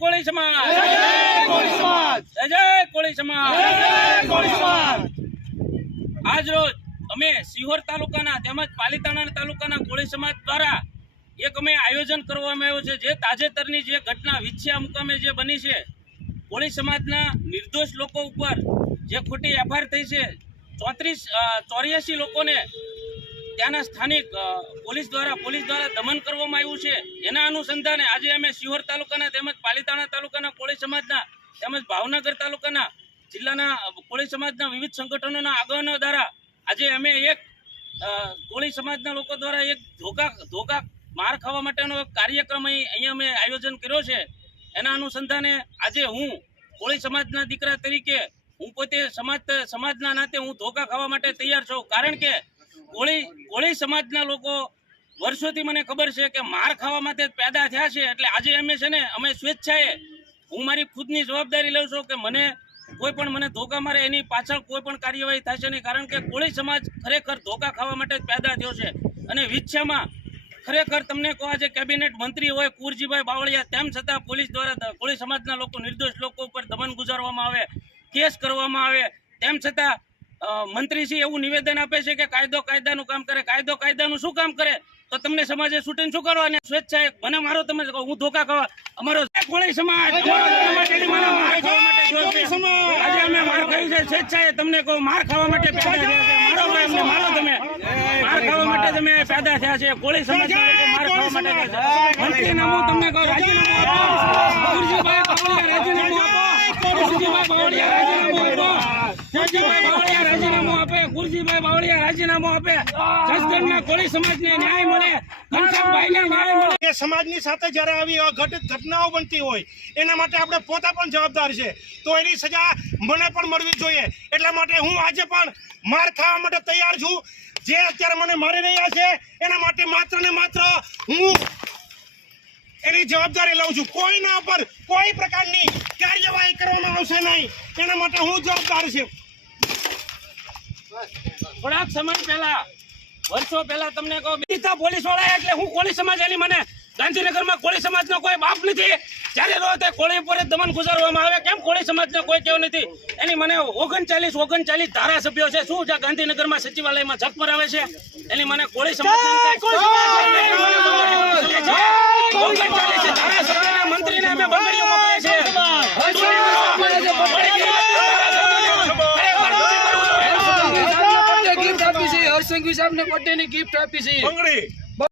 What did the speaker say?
કોળી સમાજ જય કોળી સમાજ જય કોળી સમાજ। આજ રોજ અમે સિહોર તાલુકાના તેમજ પાલીતાણા તાલુકાના કોળી સમાજ દ્વારા એક અમે આયોજન કરવામાં આવ્યું છે। જે તાજેતરની જે ઘટના વિછિયા મુકામે જે બની છે, કોળી સમાજના નિર્દોષ લોકો ઉપર જે ખોટી એફઆઈઆર થઈ છે, 84 લોકોને ત્યાંના સ્થાનિક પોલીસ દ્વારા દમન કરવામાં આવ્યું છે। એના અનુસંધાને આજે અમે સિહોર તાલુકાના તેમજ પાલીતાણા તાલુકાના કોળી સમાજના તેમજ ભાવનગર તાલુકાના જિલ્લાના કોળી સમાજના વિવિધ સંગઠનોના આગેવાનો દ્વારા આજે અમે એક કોળી સમાજના લોકો દ્વારા એક ધોકા માર ખાવા માટેનો કાર્યક્રમ અહીંયા અમે આયોજન કર્યો છે। એના અનુસંધાને આજે હું કોળી સમાજના દીકરા તરીકે હું પોતે સમાજના નાતે હું ધોકા ખાવા માટે તૈયાર છું। કારણ કે કોળી સમાજના લોકો વર્ષોથી મને ખબર છે કે માર ખાવા માટે પેદા થયા છે। એટલે આજે અમે સ્વેચ્છાએ હું મારી ખુદની જવાબદારી લઉં છું કે કોઈ પણ મને ધોકા મારે એની પાછળ કોઈ પણ કાર્યવાહી થશે નહીં। કારણ કે કોળી સમાજ ખરેખર ધોકા ખાવા માટે પેદા થયો છે। અને વિછિયામાં ખરેખર તમને કહો, આજે કેબિનેટ મંત્રી હોય કુરજીભાઈ બાવળિયા, તેમ છતાં પોલીસ દ્વારા કોળી સમાજના લોકો નિર્દોષ લોકો ઉપર દમન ગુજારવામાં આવે, કેસ કરવામાં આવે, તેમ છતાં મંત્રીશ્રી એવું નિવેદન આપે છે કે કાયદો કાયદાનું કામ કરે। કાયદો કાયદાનું શું કામ કરે? તો તમને સમાજે છૂટીને શું કરવા? અને સ્વેચ્છાએ મને મારો તમે હું ધોકા ખાવા અમારો કોળી સમાજ આજે અમે માર ખાઈ છે સ્વેચ્છાએ તમને કહું માર ખાવા માટે પેદા થયા છે। મારો તમે માર ખાવા માટે તમે પેદા થયા છે। કોળી સમાજના લોકો માર ખાવા માટે મંત્રીના હું તમને કહું રાજીનામું આપો, કુરજીભાઈ બાવળિયા રાજીનામું આપો, કુરજીભાઈ બાવળિયા રાજીનામું આપે, કુરજીભાઈ બાવળિયા રાજીનામું આપે। જસદણના કોળી સમાજને ન્યાય મળે, ઘનશ્યામભાઈને ન્યાય મળે। કે સમાજની સાથે જ્યારે આવી અઘટિત ઘટનાઓ બનતી હોય એના માટે આપણે પોતા પણ જવાબદાર છે, તો એની સજા મને પણ મળવી જોઈએ। એટલા માટે હું આજે પણ માર ખાવા માટે તૈયાર છું। જે અત્યારે મને મારી રહ્યા છે એના માટે માત્ર ને માત્ર હું એની જવાબદારી લઉં છું। કોઈના ઉપર કોઈ પ્રકારની કાર્યવાહી કરવામાં આવશે નહીં, એના માટે હું જવાબદાર છું। થોડાક સમય પહેલા, વર્ષો પહેલા તમને કહો બીજા પોલીસ વાળા એટલે હું કોળી સમાજ એની મને ગાંધીનગરમાં કોળી સમાજનો કોઈ બાપ નથી, જ્યારે રોજ તે કોળી ઉપર દમન ગુજારવામાં આવે, કેમ કોળી સમાજનો કોઈ કેવું નથી? એની મને 39 ધારાસભ્યો છે, શું છે ગાંધીનગરમાં સચિવાલયમાં જગ પર આવે છે? એની મને કોળી સમાજ ધારાસભ્યના મંત્રીને અમે બંગડીઓ મોકલે છે। હરસિંઘવી સાહેબને બર્થડેની ગિફ્ટ આપી છે।